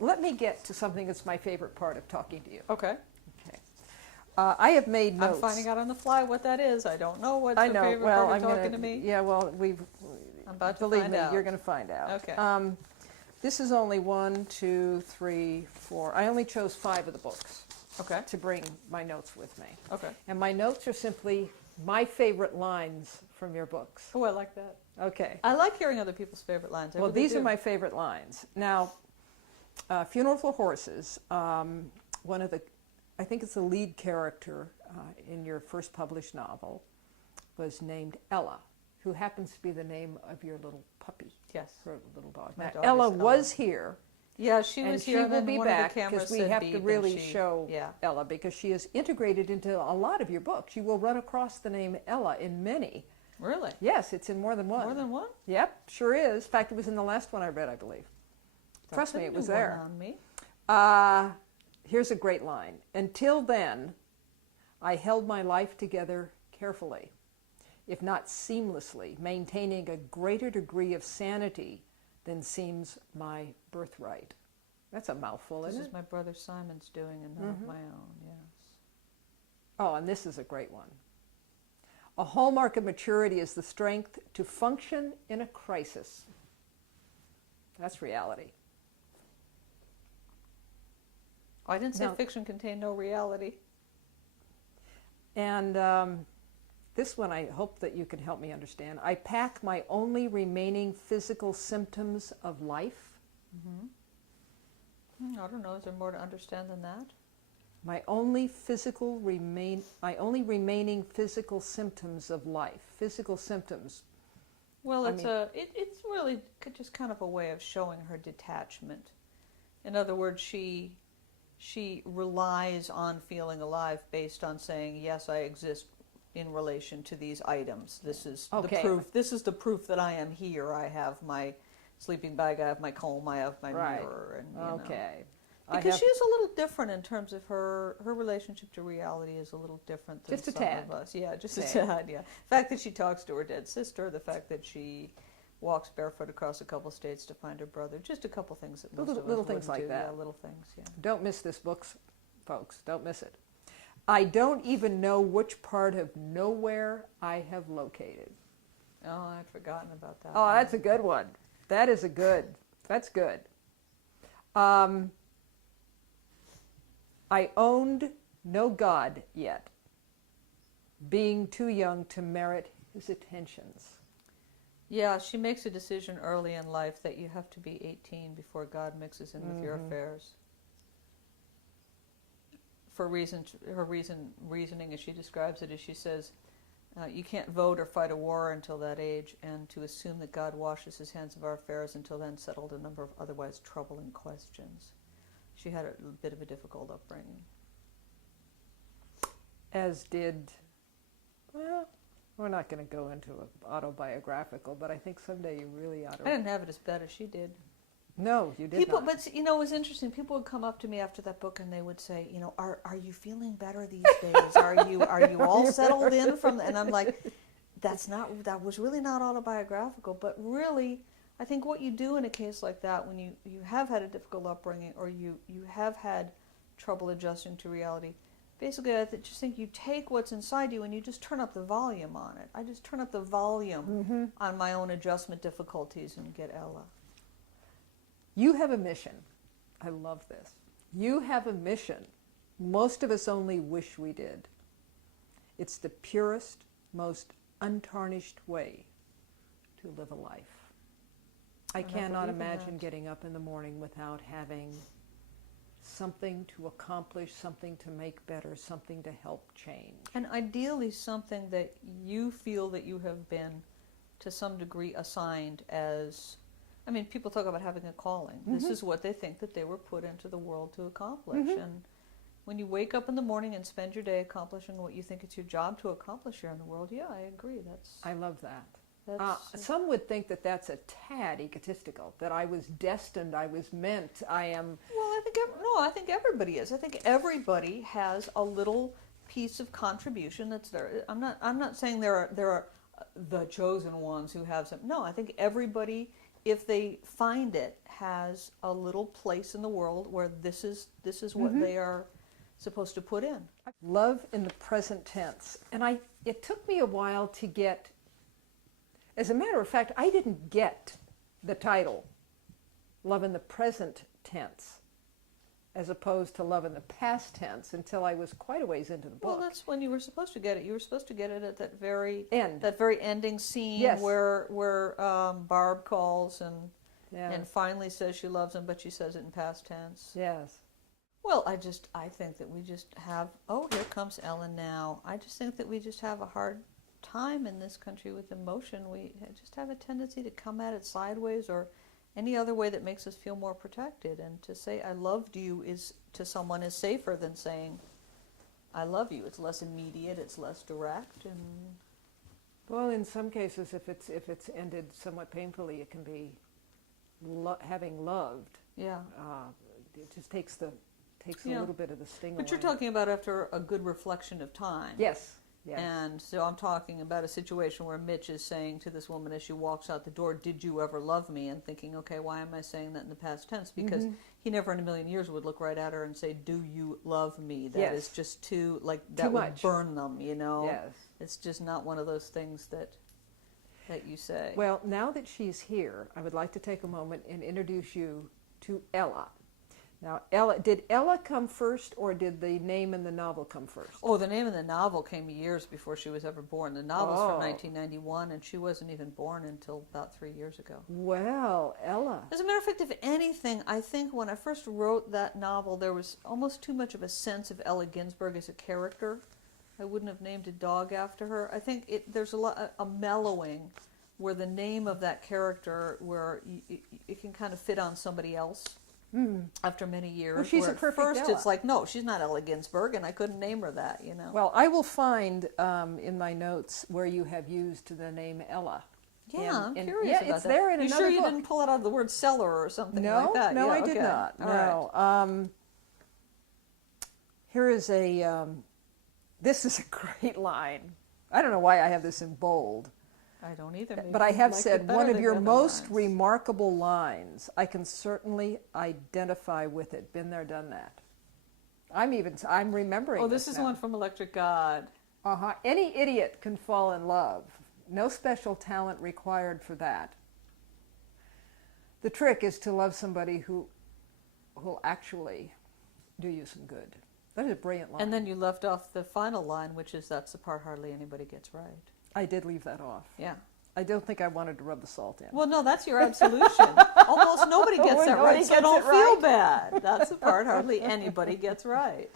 let me get to something that's my favorite part of talking to you. Okay. Okay. I have made notes. I'm finding out on the fly what that is. I don't know what's your favorite part of talking to me. Yeah, well, I'm about to believe find me, out. you're going to find out. Okay. This is only 1, 2, 3, 4. I only chose 5 of the books Okay. to bring my notes with me. Okay. And my notes are simply my favorite lines from your books. Oh, I like that. Okay. I like hearing other people's favorite lines. Well, these are my favorite lines. Now, Funeral for Horses, one of the, I think it's the lead character in your first published novel, was named Ella, who happens to be the name of your little puppy. Yes. Her little dog. My Now, dog Ella is Ella. was here. Yeah, she was here. And she will be back because we have to beep, really and show Ella, because she is integrated into a lot of your books. You will run across the name Ella in many. Really? Yes, it's in more than one. More than one? Yep, sure is. In fact, it was in the last one I read, I believe. Trust me, it was there. On me. Here's a great line. Until then, I held my life together carefully, if not seamlessly, maintaining a greater degree of sanity than seems my birthright. That's a mouthful, isn't it? This is my brother Simon's doing and not my own, yes. Oh, and this is a great one. A hallmark of maturity is the strength to function in a crisis. That's reality. Oh, I didn't say Now, fiction contained no reality. And this one I hope that you can help me understand. I pack my only remaining physical symptoms of life. I don't know. Is there more to understand than that? My only remaining physical symptoms of life. Physical symptoms. Well, it's really just kind of a way of showing her detachment. In other words, she relies on feeling alive based on saying, yes, I exist in relation to these items. This is the proof. This is the proof that I am here. I have my sleeping bag, I have my comb, I have my mirror. And, you know. Because she is a little different in terms of her relationship to reality is a little different than some of us. Yeah, just a tad, yeah. The fact that she talks to her dead sister, the fact that she walks barefoot across a couple states to find her brother, just a couple things that most of us little things like do. that. Yeah, little things, yeah. Don't miss this book, folks. Don't miss it. I don't even know which part of nowhere I have located. Oh, I'd forgotten about that. Oh, that's a good one. That's good. I owned no God yet, being too young to merit his attentions. Yeah, she makes a decision early in life that you have to be 18 before God mixes in with your affairs. For her reasoning, as she describes it, as she says, you can't vote or fight a war until that age, and to assume that God washes his hands of our affairs until then settled a number of otherwise troubling questions. She had a bit of a difficult upbringing. As did, well, we're not going to go into an autobiographical, but I think someday you really ought to. I didn't have it as bad as she did. No, you did not. But it was interesting. People would come up to me after that book and they would say, are you feeling better these days? Are you all settled in from? And I'm like, that was really not autobiographical. But really, I think what you do in a case like that, when you have had a difficult upbringing or you have had trouble adjusting to reality, basically I just think you take what's inside you and you just turn up the volume on it. I just turn up the volume on my own adjustment difficulties and get Ella. You have a mission. I love this. You have a mission. Most of us only wish we did. It's the purest, most untarnished way to live a life. I cannot imagine getting up in the morning without having something to accomplish, something to make better, something to help change. And ideally something that you feel that you have been, to some degree, assigned as... I mean, people talk about having a calling. This is what they think that they were put into the world to accomplish. And when you wake up in the morning and spend your day accomplishing what you think it's your job to accomplish here in the world, yeah, I agree. I love that. Some would think that that's a tad egotistical, that I was destined, I was meant, I am... Well, I think everybody is. I think everybody has a little piece of contribution that's there. I'm not saying there are the chosen ones who have some. No, I think everybody if they find it, has a little place in the world where this is what they are supposed to put in. Love in the present tense. And it took me a while to get, as a matter of fact, I didn't get the title, Love in the Present Tense, as opposed to Love in the Past Tense, until I was quite a ways into the book. Well, that's when you were supposed to get it. You were supposed to get it at that very end, that very ending scene, yes, where Barb calls and yes, finally says she loves him, but she says it in past tense. yes. Well, I think that we just have, oh, here comes Ellen now. I just think that we just have a hard time in this country with emotion. We just have a tendency to come at it sideways or any other way that makes us feel more protected. And to say I loved you to someone is safer than saying I love you. It's less immediate, it's less direct. And Well, in some cases, if it's ended somewhat painfully, it can be having loved. yeah. It just takes a Yeah. little bit of the sting But away. you're talking about after a good reflection of time. Yes. Yes. And so I'm talking about a situation where Mitch is saying to this woman as she walks out the door, did you ever love me? And thinking, okay, why am I saying that in the past tense? Because he never in a million years would look right at her and say, do you love me? That is just too, like, that Too would much. burn them, you know? Yes. It's just not one of those things that you say. Well, now that she's here, I would like to take a moment and introduce you to Ella. Now, did Ella come first, or did the name in the novel come first? Oh, the name of the novel came years before she was ever born. The novel's from Oh. 1991, and she wasn't even born until about 3 years ago. Well, Ella. As a matter of fact, if anything, I think when I first wrote that novel, there was almost too much of a sense of Ella Ginsberg as a character. I wouldn't have named a dog after her. I think there's a mellowing where the name of that character, where it can kind of fit on somebody else. After many years. Well, she's where a at perfect first Ella. It's like, no, she's not Ella Ginsberg, and I couldn't name her that, you know. Well, I will find in my notes where you have used the name Ella. Yeah, I'm And curious yeah, about it's that. there in you another sure you book. didn't pull it out of the word cellar or something No, like that? no, Yeah, I did okay. not. All No. right. Here is this is a great line. I don't know why I have this in bold. I don't either. Maybe But I have liked it said, better one of than your the other most lines. remarkable lines. I can certainly identify with it. Been there, done that. I'm remembering. Oh, this is now. one from Electric God. Any idiot can fall in love. No special talent required for that. The trick is to love somebody who will actually do you some good. That is a brilliant line. And then you left off the final line, which is, that's the part hardly anybody gets right. I did leave that off. Yeah. I don't think I wanted to rub the salt in. Well, no, that's your absolution. Almost nobody gets that Nobody right, so gets don't it feel right. bad. That's the part hardly anybody gets right.